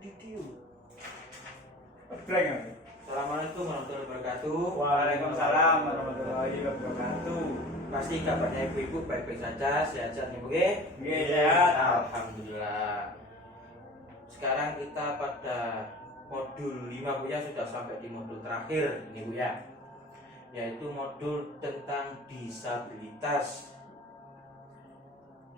video. Blank ya? Assalamualaikum warahmatullahi wabarakatuh. Waalaikumsalam warahmatullahi wabarakatuh. Pasti kabarnya ibu-ibu baik-baik saja, sehat-sehat nih Bu Ge? Nggih, sehat. Alhamdulillah. Sekarang kita pada modul 5 Bu ya, sudah sampai di modul terakhir ini Bu ya. Yaitu modul tentang disabilitas.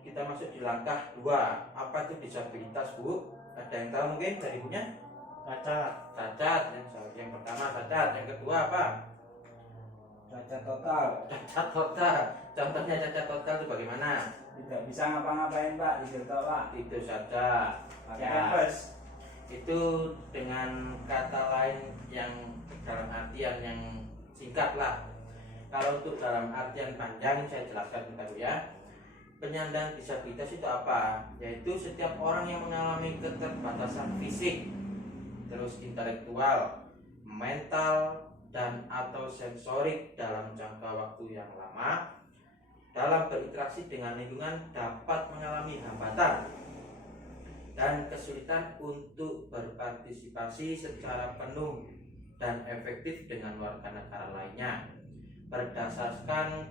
Kita masuk di langkah 2. Apa itu disabilitas Bu? Ada yang tahu mungkin dari ibunya? Cacat. Yang pertama cacat, yang kedua apa? Cacat total. Cacat total. Contohnya cacat total itu bagaimana? Tidak bisa ngapa-ngapain Pak, tidak Pak. Itu saja. Pakai Ya, pampers. itu dengan kata lain yang dalam artian yang singkat lah. Kalau untuk dalam artian panjang saya jelaskan bentar ya. Penyandang disabilitas itu apa? Yaitu setiap orang yang mengalami keterbatasan fisik, terus intelektual, mental, dan atau sensorik dalam jangka waktu yang lama dalam berinteraksi dengan lingkungan dapat mengalami hambatan dan kesulitan untuk berpartisipasi secara penuh dan efektif dengan warga negara lainnya berdasarkan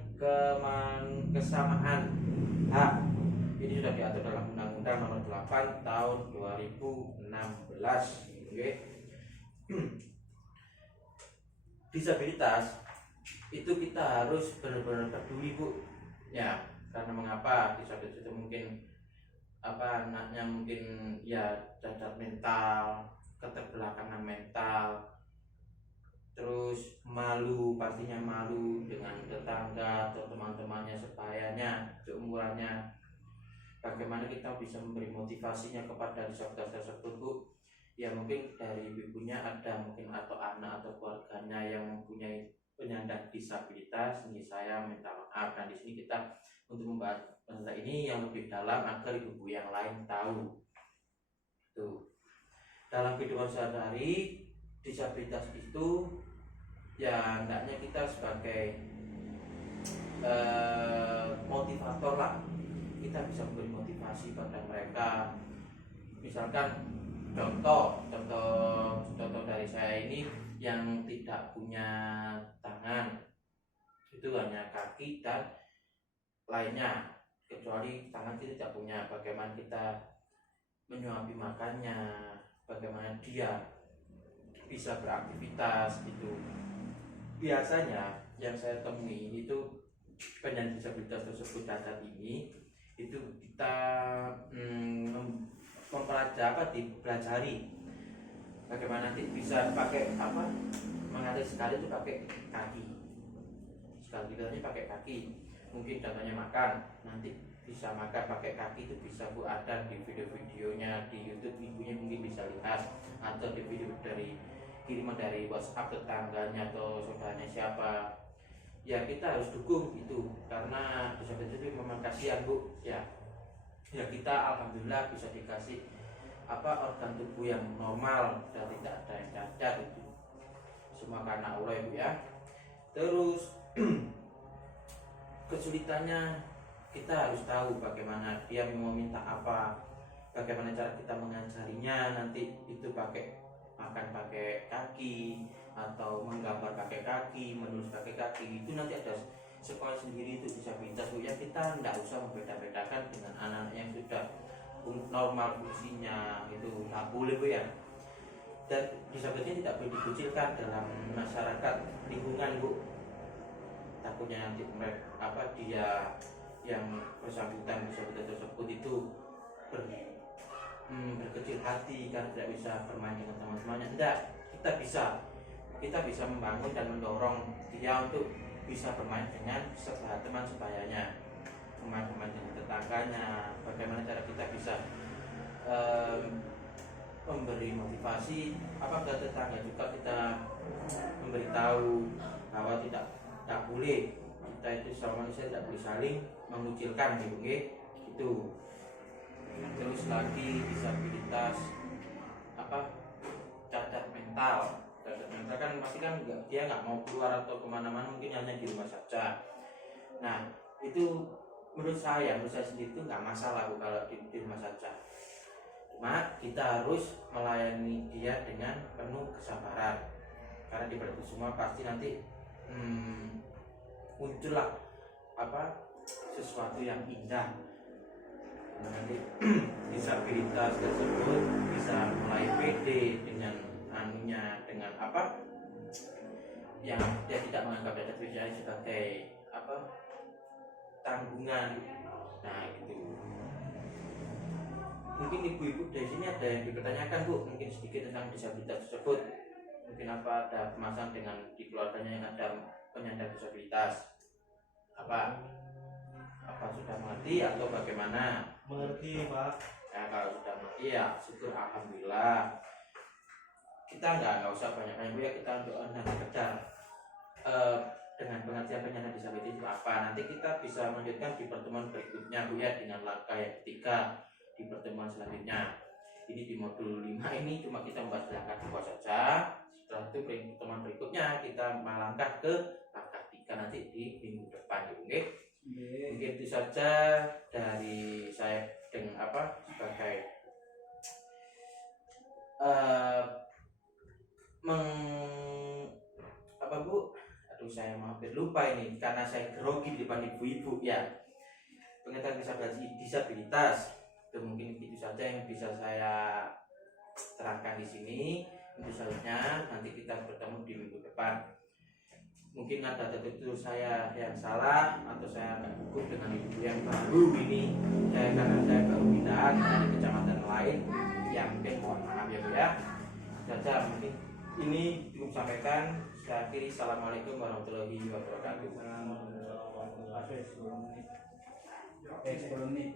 kesamaan hak. Ini sudah diatur dalam Undang-Undang Nomor 8 Tahun 2016. Oke. Disabilitas itu kita harus benar-benar peduli Bu ya, karena mengapa disabilitas itu mungkin anaknya mungkin ya cacat mental, keterbelakangan mental, terus malu, pastinya malu dengan tetangga atau teman-temannya sebayanya, seumurannya. Bagaimana kita bisa memberi motivasinya kepada disabilitas tersebut Bu? Ya mungkin dari ibunya ada mungkin atau anak atau keluarganya yang mempunyai penyandang disabilitas. Ini saya minta maaf, dan di sini kita untuk membahas masalah ini yang lebih dalam agar ibu yang lain tahu. Tuh. Dalam kehidupan sehari-hari disabilitas itu ya hendaknya kita sebagai motivator lah. Kita bisa memberi motivasi pada mereka. Misalkan contoh dari saya ini yang tidak punya tangan, itu hanya kaki dan lainnya, kecuali tangan kita tidak punya. Bagaimana kita menyuapi makannya, bagaimana dia bisa beraktivitas gitu. Biasanya yang saya temui itu penyandang disabilitas tersebut cacat ini itu kita dipelajari bagaimana nanti bisa pakai mengalir sekali itu pakai kaki, sekali bilangnya pakai kaki. Mungkin contohnya makan, nanti bisa makan pakai kaki itu bisa Bu, ada di video-videonya di YouTube, ibunya mungkin bisa lihat, atau di video dari kiriman dari WhatsApp tetangganya atau saudaranya siapa. Ya kita harus dukung itu, karena disabilitas itu memang kasihan Bu ya. Ya kita alhamdulillah bisa dikasih organ tubuh yang normal dan tidak ada yang cacat, itu semua karena Allah Ibu ya. Terus kesulitannya kita harus tahu bagaimana dia mau minta apa, bagaimana cara kita mengajarinya. Nanti itu makan pakai kaki atau menggambar pakai kaki, menulis pakai kaki, itu nanti ada sekolah sendiri itu disabilitas Bu ya. Kita tidak usah membeda-bedakan dengan anak-anak yang sudah normal fungsinya, itu nggak boleh Bu ya. Dan disabilitasnya tidak boleh dikucilkan dalam masyarakat lingkungan Bu. Takutnya nanti mereka dia yang bersangkutan disabilitas tersebut itu berkecil hati karena tidak bisa bermain dengan teman-temannya. Tidak, kita bisa membangun dan mendorong dia untuk bisa bermain dengan teman sebayanya, bermain dengan tetangganya. Bagaimana cara kita bisa memberi motivasi ke tetangga juga, kita memberitahu bahwa tidak boleh kita itu sama manusia tidak boleh saling mengucilkan gitu. Terus lagi disabilitas cacat mental kan pasti kan dia nggak mau keluar atau kemana-mana, mungkin hanya di rumah saja. Nah itu menurut saya sendiri itu nggak masalah Bu kalau di rumah saja. kita harus melayani dia dengan penuh kesabaran, karena di balik itu semua pasti nanti muncullah sesuatu yang indah. Nanti disabilitas tersebut bisa mulai pede dengan dengan yang dia tidak menganggap disabilitas sebagai tanggungan. Nah gitu. Mungkin ibu-ibu dari sini ada yang dipertanyakan Bu, mungkin sedikit tentang disabilitas tersebut. Mungkin ada permasalahan dengan di keluarganya yang ada penyandang disabilitas. Apa sudah mengerti atau bagaimana? Mengerti Pak. Ya kalau sudah mengerti ya syukur alhamdulillah. Kita nggak usah banyak-banyak Bu ya, kita untuk kejar dengan pengertian penyandang disabilitas itu apa. Nanti kita bisa melanjutkan di pertemuan berikutnya Bu ya, dengan langkah yang ketiga di pertemuan selanjutnya. Ini di modul 5 ini cuma kita membahas langkah 2 saja. Setelah itu pertemuan berikutnya kita melangkah ke langkah 3 nanti di minggu depan. Oke? Mungkin itu saja dari saya dengan sebagai Bu, aduh saya hampir lupa ini karena saya grogi di depan ibu-ibu ya. Pengertian disabilitas itu mungkin itu saja yang bisa saya terangkan di sini. Untuk selanjutnya nanti kita bertemu di minggu depan. Mungkin ada tertentu saya yang salah atau saya nggak cukup dengan ibu yang baru ini karena saya baru pindahan dari kecamatan lain, yang mungkin mohon maaf ya Bu ya. Saja mungkin ini cukup sampaikan. Saya akhiri. Assalamualaikum warahmatullahi wabarakatuh. 10 menit.